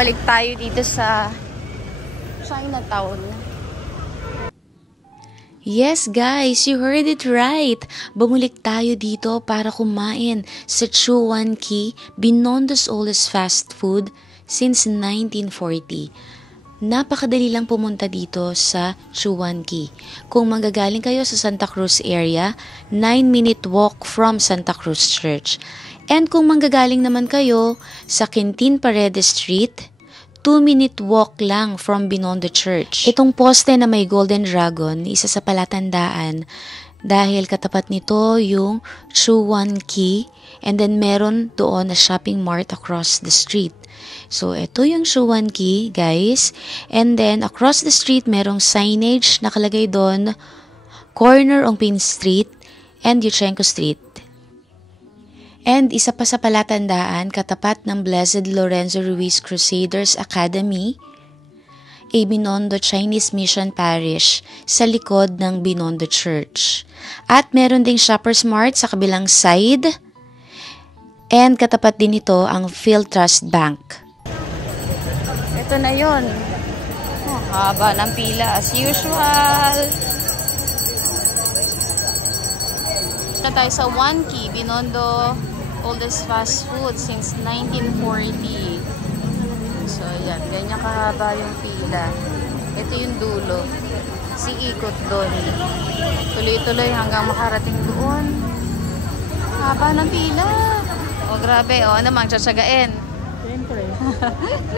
bumalik tayo dito sa Chinatown. Yes guys, you heard it right. Bumalik tayo dito para kumain sa Chuan Ki, Binondo's oldest fast food since 1940. Napakadali lang pumunta dito sa Chuan Ki. Kung manggagaling kayo sa Santa Cruz area, 9-minute walk from Santa Cruz Church. And kung manggagaling naman kayo sa Quintin Paredes Street, 2-minute walk lang from Binondo Church. Itong poste na may Golden Dragon, isa sa palatandaan dahil katapat nito yung Chuan Ki and then meron doon na shopping mart across the street. So, ito yung Chuan Ki, guys. And then, across the street, merong signage nakalagay doon, corner Ongpin Street and Yuchenko Street. And isa pa sa palatandaan, katapat ng Blessed Lorenzo Ruiz Crusaders Academy, a Binondo Chinese Mission Parish sa likod ng Binondo Church. At meron ding Shoppers Mart sa kabilang side. And katapat din ito ang PhilTrust Bank. Ito na yun. Haba ng pila as usual. Ito tayo sa Chuan Ki, Binondo oldest fast food since 1940. So, yan. Ganyan kahaba yung pila. Ito yung dulo. Si ikot doon. Tuloy-tuloy hanggang makarating doon. Haba ng pila. O, grabe. O, ano mang tsatsagain? Siyempre.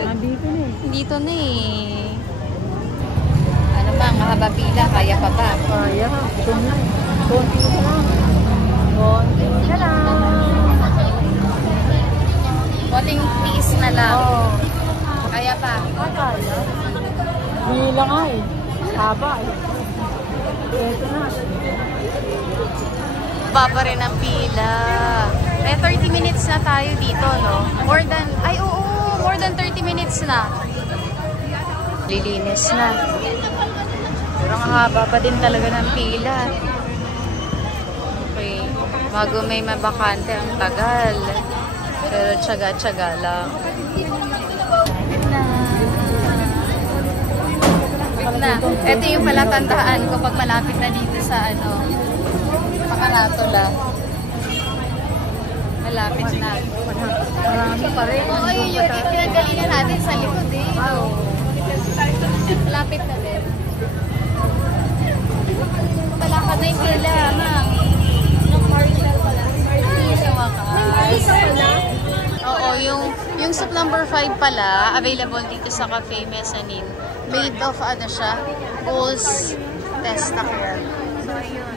Nandito na eh. Dito na eh. Ano mang, mahaba pila. Kaya pa ba? Kaya. Ito na. Konti na lang. Konti na lang. Konting tiis na lang. Oo. Kaya pa. Kaya. Hindi lang ay. Haba eh. Ito na. Haba pa rin ang pila. Eh, 30 minutes na tayo dito, no? More than 30 minutes na. Lilinis na. Pero ang haba pa din talaga ng pila. Okay. Bago may mabakante ang tagal. Pero tsaga-tsaga lang. Na. Ito yung palatandaan ko pag malapit na dito sa Pakaratola. Malapit na. Marami pa rin. Oo, yun yung pinagalingan natin sa likod eh. Malapit na din. Malapit na yung pila, ma'am. Yung Marshall pala. Oo, yung soup number 5 pala, available dito sa Cafe Mezzanine. Made of, ano siya, Bulls Testacle. So, yun.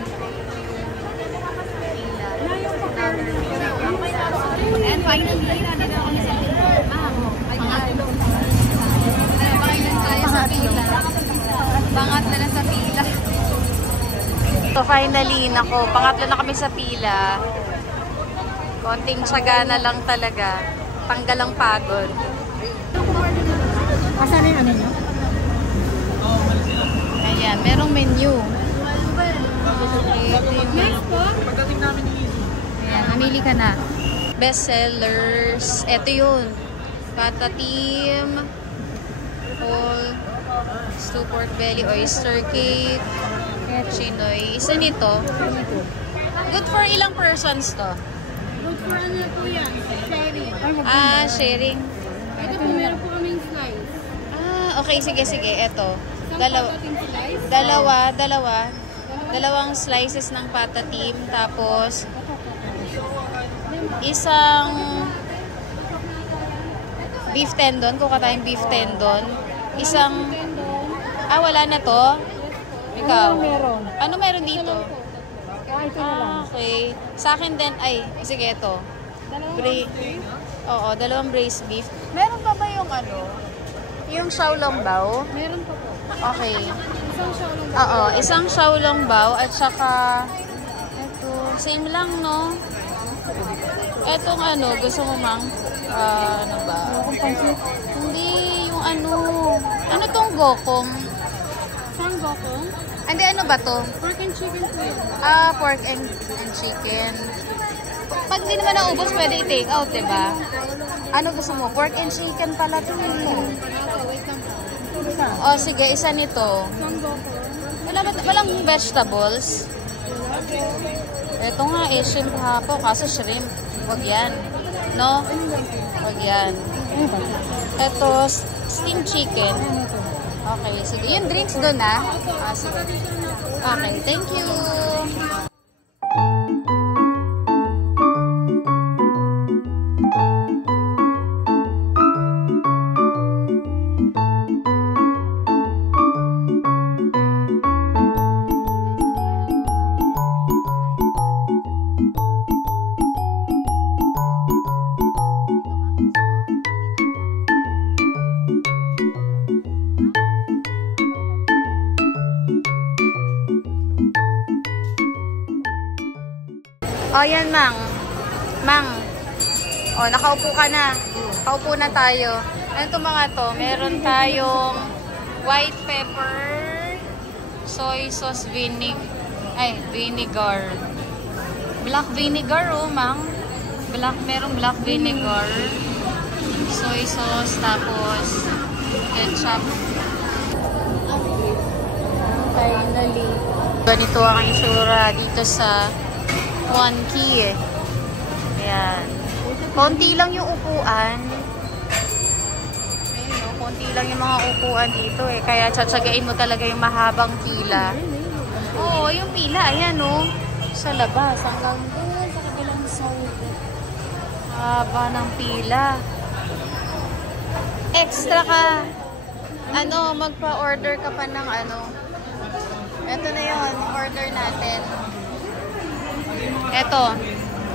And finally, nandito kami sa pila. Tayo sa pila. Pangatlo na sa pila. So, finally, nako, pangatlo na kami sa pila. Konting tsaga na lang talaga. Tanggal ang pagod. Asan na yung ano nyo? Ayan, merong menu. Ito yung menu. Ayan, mamili ka na. Best sellers. Ito yun. Patatim. Whole. Stew pork belly. Oyster cake. Chinoy. Isa nito. Good for ilang persons to? Good for ano po yan? Sharing. Sharing. Ito po, meron po kaming slice. Okay. Sige. Ito. Slice? Dalawang slices ng patatim. Tapos, isang beef tendon. Kuha tayong beef tendon. Isang, wala na to. Ikaw. Ano meron dito? Ito na lang. Okay. Sa akin din, sige ito. Dalawang braised beef. Meron pa ba yung yung xiaolongbao? Meron pa po. Okay. Isang xiaolongbao. Isang xiaolongbao at saka ito, same lang, no? Etong gusto mo mang ano ba? Hindi, yung ano tong gokong? Isang gokong? Hindi, ano ba to? Pork and chicken po yun. Pork and chicken. Pag di naman naubos, pwede i-take out, diba? Ano gusto mo? Pork and chicken pala to eh. Wait lang. O sige, isa nito. Walang vegetables. Ito nga eh, shrimp hapo. Kaso shrimp. Wag yan. No? Wag yan. Ito, steamed chicken. Okay, sige. Yung drinks doon ah. Sige. Okay, thank you. O, yan, Mang. Mang. O, nakaupo ka na. Nakaupo na tayo. Ano itong mga to? Meron tayong white pepper, soy sauce vinegar. Black vinegar, oh, Mang. Merong black vinegar. Soy sauce, tapos ketchup. Finally. Ganito ang itsura dito sa One Key eh. Ayan. Konti lang yung upuan. Ayun, no? Konti lang yung mga upuan dito eh. Kaya tsatsagain mo talaga yung mahabang pila. Oo, yung pila. Ayan, no? Sa labas. Hanggang doon sa kabilang side. Haba ng pila. Extra ka. Magpa-order ka pa ng Ito na yun. Order natin. Ito.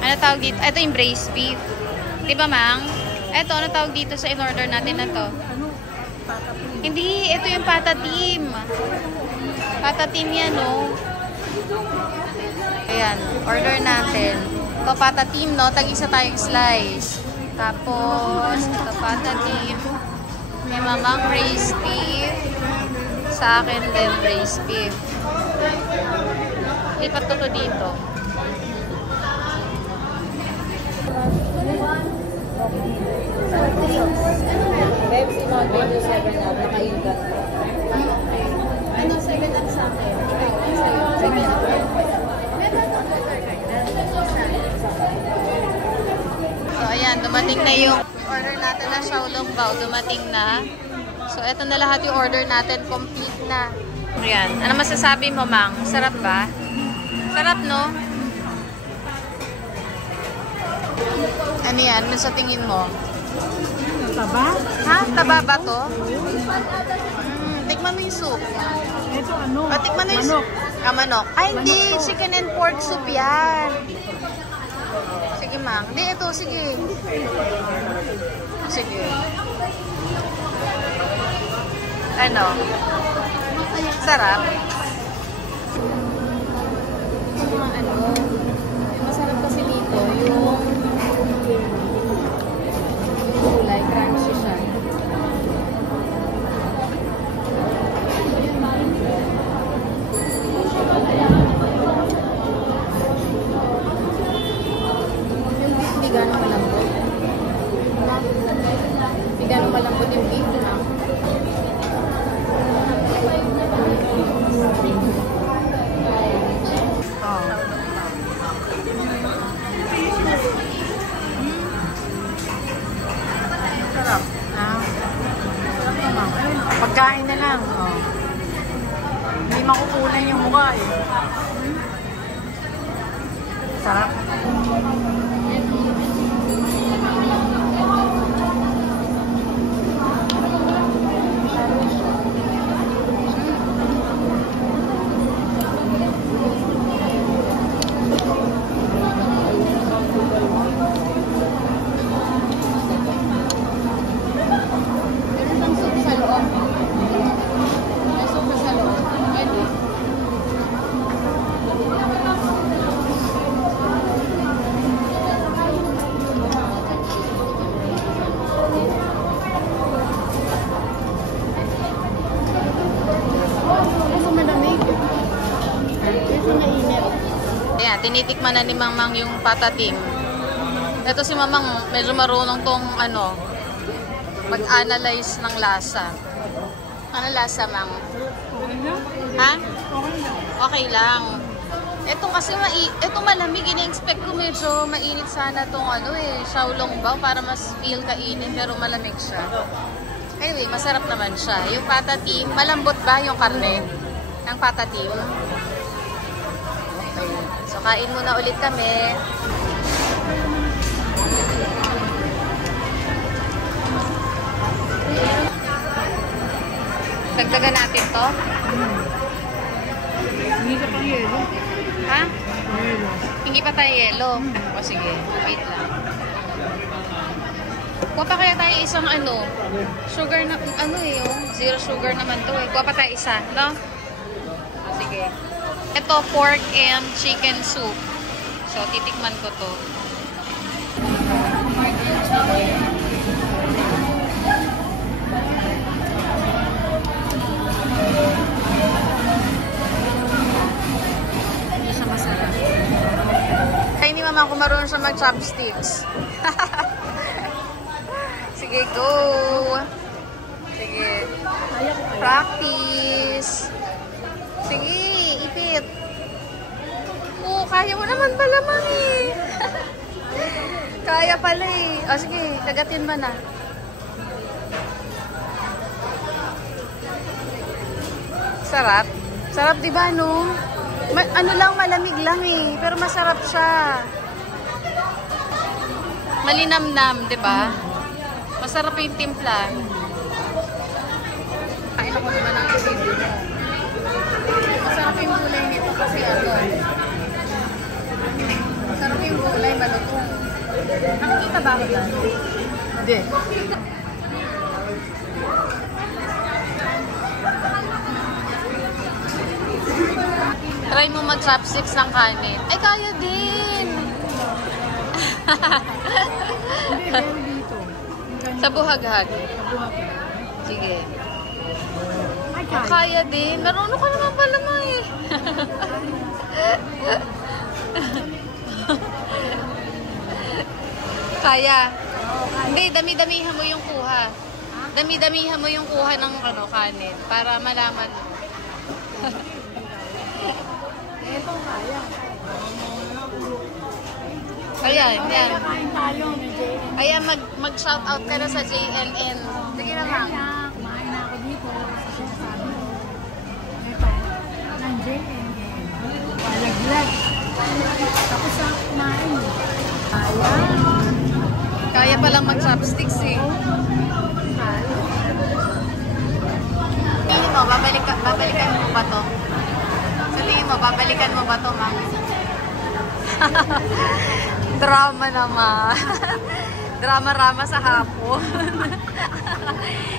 Ano tawag dito? Ito yung braised beef. Diba, Mang? Ito, ano tawag dito sa in-order natin na to? Hindi. Ito yung patatim. Patatim yan, no? Ayan. Order natin. Ito patatim, no? Tag-isa tayong slice. Tapos, ito patatim. May Mamang braised beef. Sa akin din, braised beef. Lipat ko to dito. Pepsi Mountain Dew 7-Up, naka-ingat. Ano, second up sa akin? Ano sa'yo? Second up. So, ayan, dumating na yung order natin na Xiaolong Bao. Dumating na. So, eto na lahat yung order natin. Complete na. Ayan. Ano masasabi mo, Mang? Sarap ba? Sarap, no? Ano yan? Ano sa tingin mo? Taba? Ha? Taba ba to? Tikman mo yung soup. Ito ano? Tikman mo yung soup. Manok. Ay, hindi. Chicken and pork soup yan. Sige, Mang. Hindi, ito. Sige. Sige. Ano? Sarap? Masarap kasi dito yung kulay, crunchy siya. Yung beef, di gano'ng malambot. Di gano'ng malambot yung beef na. Sarap. Sarap naman. Pagkain na lang. Hindi makukunan yung mukha eh. Sarap. Ayan, tinitikman na ni Mang Mang yung patatim. Ito si Mamang, medyo marunong tong ano, mag-analyze ng lasa. Ano lasa, Mang? Ha? Okay lang. Ito kasi ito malamig, ini-expect ko medyo mainit sana tong ano Xiaolongbao para mas feel kainin, pero malamig siya. Anyway, masarap naman siya. Yung patatim, malambot ba yung karne ng patatim? Okay. So kain muna ulit kami. Dagdagan natin to. Hindi ka pang yelo. Ha? Yelo. Hingi pa tayo yelo. O sige, wait lang. Kuha pa kaya tayo isang ano, sugar na, ano zero sugar naman to Kuha pa tayo isa, no? O sige. Ito, pork and chicken soup. So, titikman ko to. Pork and chicken. Hindi siya masarap. Kaya ni Mama kung marunong siya mag-chopsticks. Sige, go! Sige. Practice. Sige, ipit. Oo, kaya mo naman pala, Mami. Kaya pala eh. O sige, kagatin mo na. Sarap. Sarap, di ba, no? Ano lang, malamig lang eh. Pero masarap siya. Malinamnam, di ba? Masarap yung timpla. Kain ako naman ng video mo. Masarap yung gulay nito kasi ano. Masarap yung gulay, malutong. Nakikita ba ako dyan? Hindi. Try mo mag-chopsticks ng kanin. Ay, kaya din! Dito. Sa buhaghag. Sige. Ay, Kaya din. Marunong ka naman pala mo eh. Kaya. Hindi, dami-damihan mo yung kuha. Dami-damihan mo yung kuha ng ano, kanin para malaman. Ito kaya. Ayan, yan. Kain tayo ni JNN. Ayan, mag-shout out ka na sa JNN. Sige na, Ma'am. Kumain na ako dito sa sinasabi ko. Ito, ng JNN. Palaglag. Tapos sa kumain. Ayan. Kaya palang mag-chopsticks eh. Tingin mo, babalikan mo ba to? Sa tingin mo, babalikan mo ba to, Ma'am? Drama naman. Drama-rama sa hapon.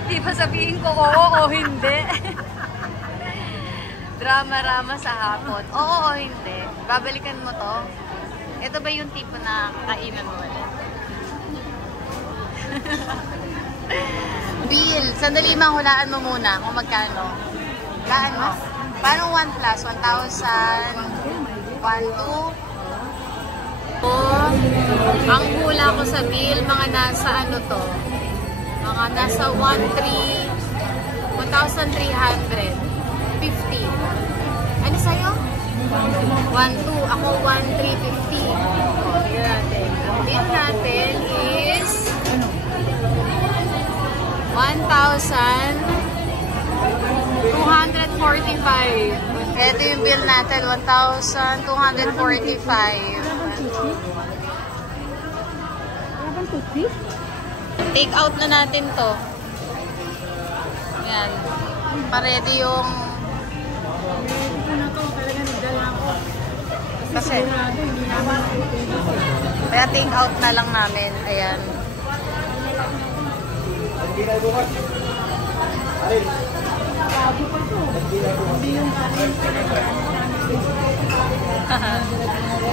Di ba sabihin ko oo o hindi? Drama-rama sa hapon. Oo o hindi? Babalikan mo to? Ito ba yung tipo na kainan mo ulit? Bill, sandali mang hulaan mo muna kung magkano. Hulaan mo. Paano 1 plus? 1,000? 1,2? Ang hula ko sa bill, mga nasa ano to? Mga nasa 1,350. Ano sa'yo? 1,2. Ako 1,350. O, tignan natin. Ang bill natin is 1,245. Ito yung bill natin, 1,245. Take out na natin to. Yan. Pa-ready yung... Ito na to, talaga nagdala ako. Kasi, Sigurado, hindi naman ako pwede. kaya take out na lang namin. Ayan. Bago pa to. Hindi yung kanin.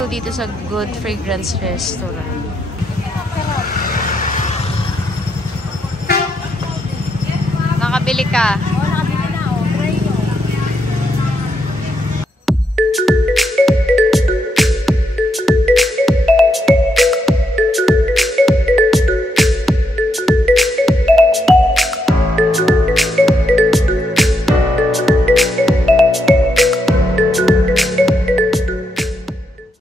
Dito sa Good Fragrance Restaurant. Nakabili ka.